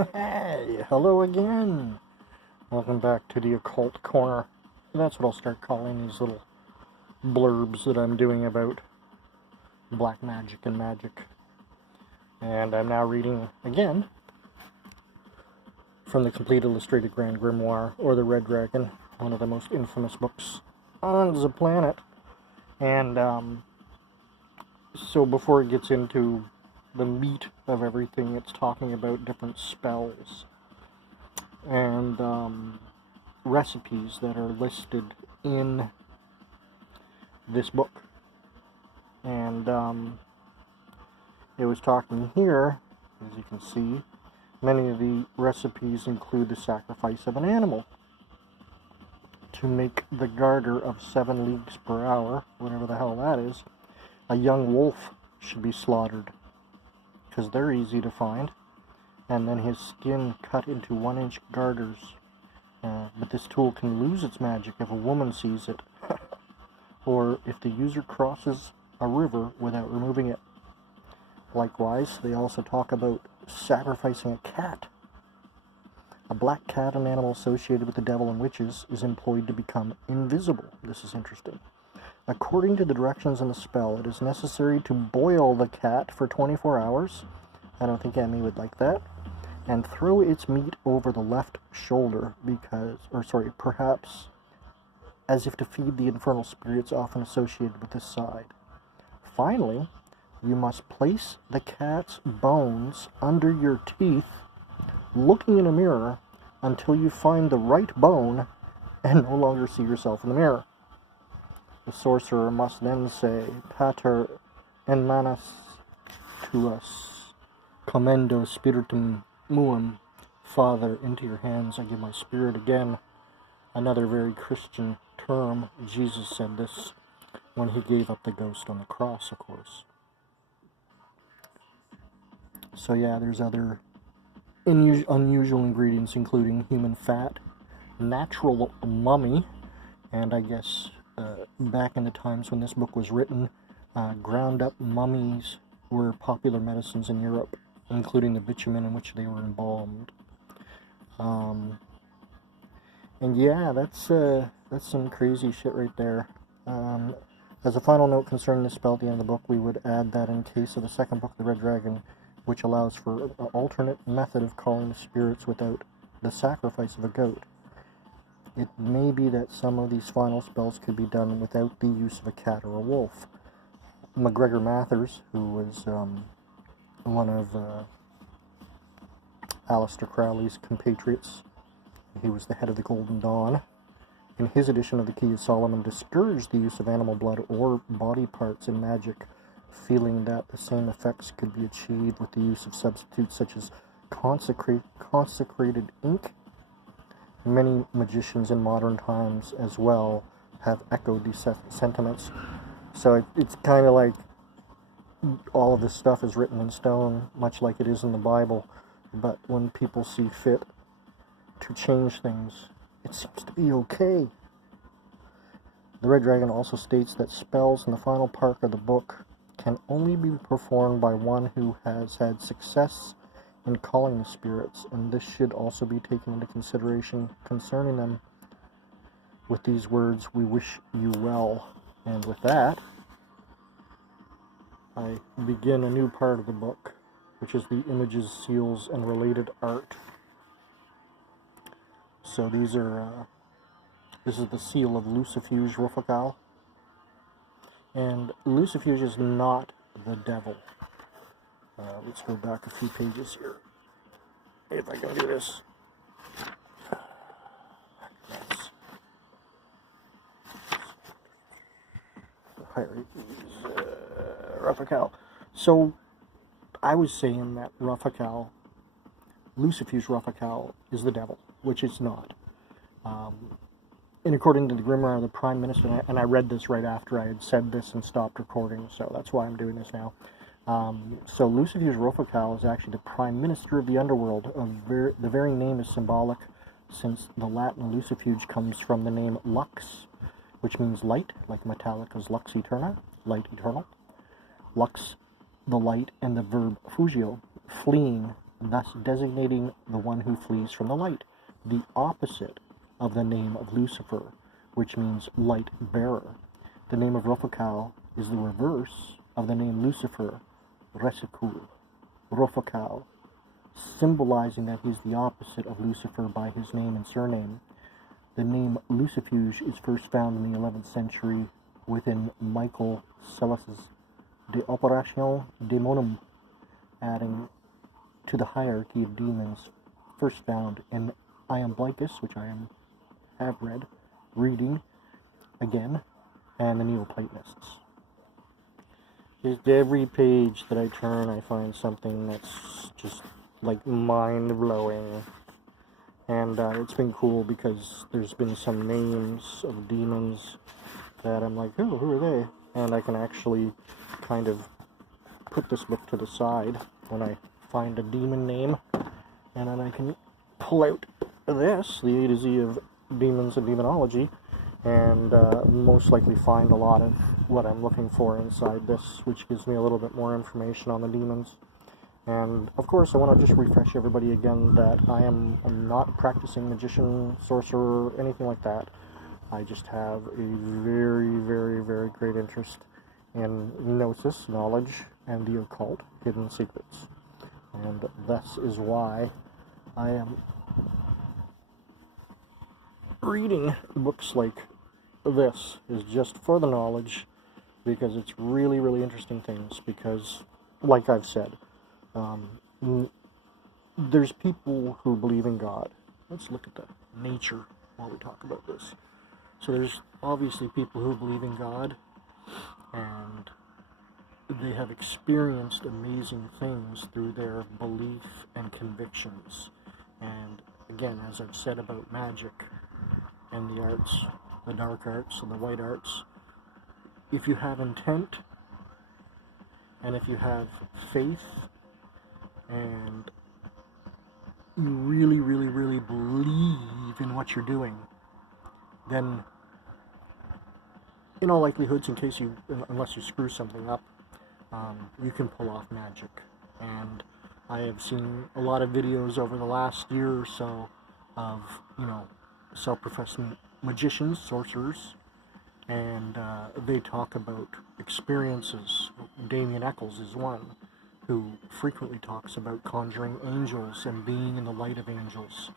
Hey, hello again. Welcome back to the Occult Corner. That's what I'll start calling these little blurbs that I'm doing about black magic and magic. And I'm now reading again from the Complete Illustrated Grand Grimoire, or the Red Dragon, one of the most infamous books on the planet. And so before it gets into the meat of everything, it's talking about different spells and recipes that are listed in this book. And it was talking here, as you can see, many of the recipes include the sacrifice of an animal to make the garter of 7 leagues per hour, whatever the hell that is. A young wolf should be slaughtered, because they're easy to find, and then his skin cut into 1-inch garters. But this tool can lose its magic if a woman sees it, or if the user crosses a river without removing it. Likewise, they also talk about sacrificing a cat. A black cat, an animal associated with the devil and witches, is employed to become invisible. This is interesting. According to the directions in the spell, it is necessary to boil the cat for 24 hours. I don't think Emmy would like that. And throw its meat over the left shoulder perhaps as if to feed the infernal spirits often associated with this side. Finally, you must place the cat's bones under your teeth, looking in a mirror until you find the right bone and no longer see yourself in the mirror. The sorcerer must then say, Pater en manas tuas, commendo spiritum meum. Father, into your hands I give my spirit. Again, another very Christian term. Jesus said this when he gave up the ghost on the cross, of course. So yeah, there's other unusual ingredients, including human fat, natural mummy, and I guess back in the times when this book was written, ground up mummies were popular medicines in Europe, including the bitumen in which they were embalmed. And yeah, that's some crazy shit right there. As a final note concerning this spell at the end of the book, we would add that in case of the second book, The Red Dragon, which allows for an alternate method of calling the spirits without the sacrifice of a goat, it may be that some of these final spells could be done without the use of a cat or a wolf. MacGregor Mathers, who was one of Aleister Crowley's compatriots, he was the head of the Golden Dawn. In his edition of the Key of Solomon, discouraged the use of animal blood or body parts in magic, feeling that the same effects could be achieved with the use of substitutes such as consecrated ink. Many magicians in modern times as well have echoed these sentiments. So it's kind of like all of this stuff is written in stone, much like it is in the Bible. But when people see fit to change things, it seems to be okay. The Red Dragon also states that spells in the final part of the book can only be performed by one who has had success in calling the spirits, and this should also be taken into consideration concerning them. With these words, we wish you well. And with that, I begin a new part of the book, which is the images, seals, and related art. So these are, this is the seal of Lucifuge Rufacal. And Lucifuge is not the devil. Let's go back a few pages here, if I can do this. That's Rufacal. So I was saying that Rufacal, Lucifuge Rufacal, is the devil, which it's not. And according to the Grimoire, the Prime Minister, and I read this right after I had said this and stopped recording, so that's why I'm doing this now. So Lucifuge Rufacal is actually the Prime Minister of the Underworld. The very name is symbolic, since the Latin Lucifuge comes from the name lux, which means light, like Metallica's Lux Eterna, light eternal. Lux, the light, and the verb fugio, fleeing, thus designating the one who flees from the light, the opposite of the name of Lucifer, which means light bearer. The name of Rofakal is the reverse of the name Lucifer, Resikul, Rofakal, symbolizing that he's the opposite of Lucifer by his name and surname. The name Lucifuge is first found in the 11th century within Michael Seles's De Operatione Demonum, adding to the hierarchy of demons first found in Iamblichus, which I have read, reading again, and the Neoplatonists. Just every page that I turn, I find something that's just like mind-blowing. And it's been cool because there's been some names of demons that I'm like, oh, who are they? And I can actually kind of put this book to the side when I find a demon name, and then I can pull out this, the A to Z of demons and demonology, and most likely find a lot of what I'm looking for inside this, which gives me a little bit more information on the demons. And of course, I want to just refresh everybody again that I'm not practicing magician, sorcerer, anything like that. I just have a very, very, very great interest in gnosis, knowledge, and the occult, hidden secrets. And this is why I am reading books like this, is just for the knowledge, because it's really, really interesting things, because, like I've said, there's people who believe in God. Let's look at the nature while we talk about this. So there's obviously people who believe in God, and they have experienced amazing things through their belief and convictions. And again, as I've said about magic and the arts, the dark arts and the white arts, if you have intent, and if you have faith, and you really, really, really believe in what you're doing, then in all likelihoods, unless you screw something up, you can pull off magic. And I have seen a lot of videos over the last year or so of, self-professed magicians, sorcerers, and they talk about experiences. Damien Eccles is one who frequently talks about conjuring angels and being in the light of angels.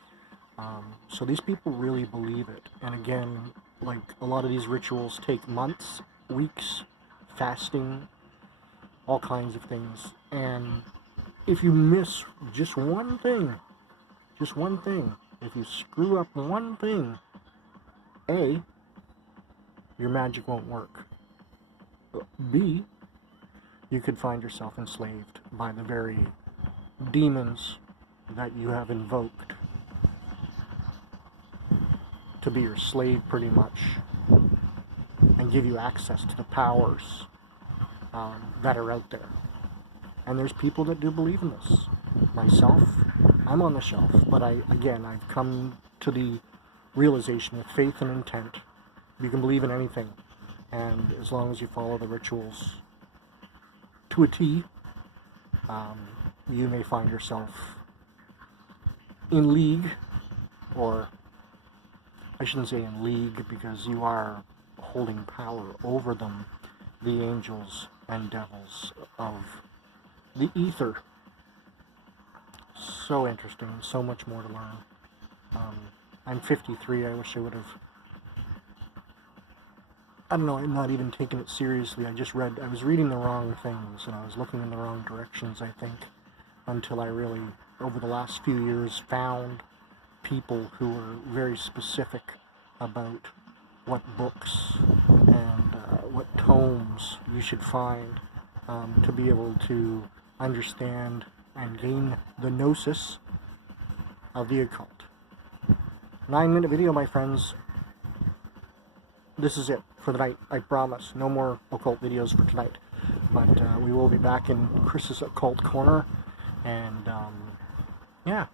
So these people really believe it. And again, like a lot of these rituals take months, weeks, fasting, all kinds of things. And if you miss just one thing, if you screw up one thing, A, your magic won't work. B, you could find yourself enslaved by the very demons that you have invoked to be your slave, pretty much, and give you access to the powers that are out there. And there's people that do believe in this. Myself, I'm on the shelf, but I've come to the realization with faith and intent, you can believe in anything, and as long as you follow the rituals to a T, you may find yourself in league, or I shouldn't say in league, because you are holding power over them, the angels and devils of the ether. So interesting, so much more to learn. I'm 53, I wish I would have, I'm not even taking it seriously. I was reading the wrong things, and I was looking in the wrong directions, I think, until I really, over the last few years, found people who were very specific about what books and what tomes you should find to be able to understand and gain the gnosis of the occult. 9-minute video, my friends. This is it for the night, I promise. No more occult videos for tonight. But we will be back in Chris's Occult Corner. And, yeah,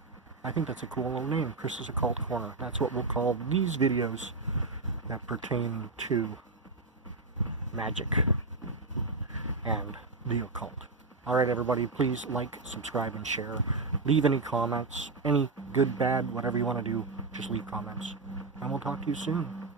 I think that's a cool little name, Chris's Occult Corner. That's what we'll call these videos that pertain to magic and the occult. Alright, everybody, please like, subscribe, and share. Leave any comments, any good, bad, whatever you want to do, just leave comments. And we'll talk to you soon.